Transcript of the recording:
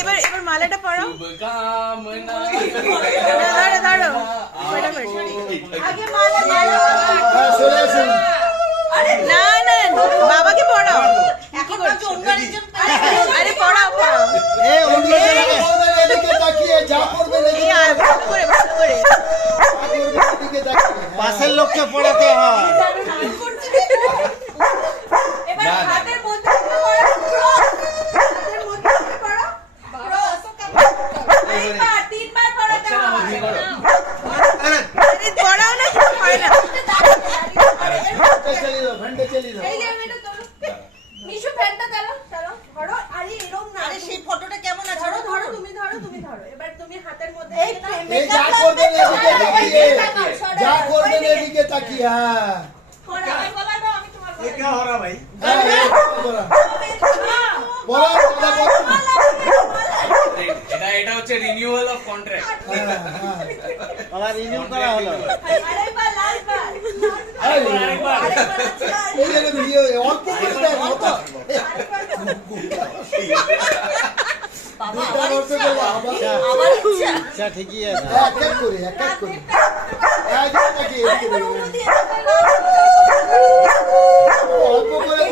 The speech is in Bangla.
এবার মালাটা পড়ো। না না বাবাকে পড়াও। আরে পড়াও পড়াও। পাশের লোককে পড়াতে হয়। পড়াও না হয় না। সেই ফটোটা কেমন আছে? ধরো তুমি ধরো তুমি ধরো। এবার তুমি হাতের মধ্যে যা করবেন এদিকে তাকিয়ে, যা করবেন এদিকে তাকিয়ে। হ্যাঁ क्या हो रहा भाई? এটা হচ্ছে রিনিউয়াল অফ কন্ট্রাক্ট। বাবা রিনিউ করা হলো। আচ্ছা ঠিকই আছে। এক এক করে অল্প করে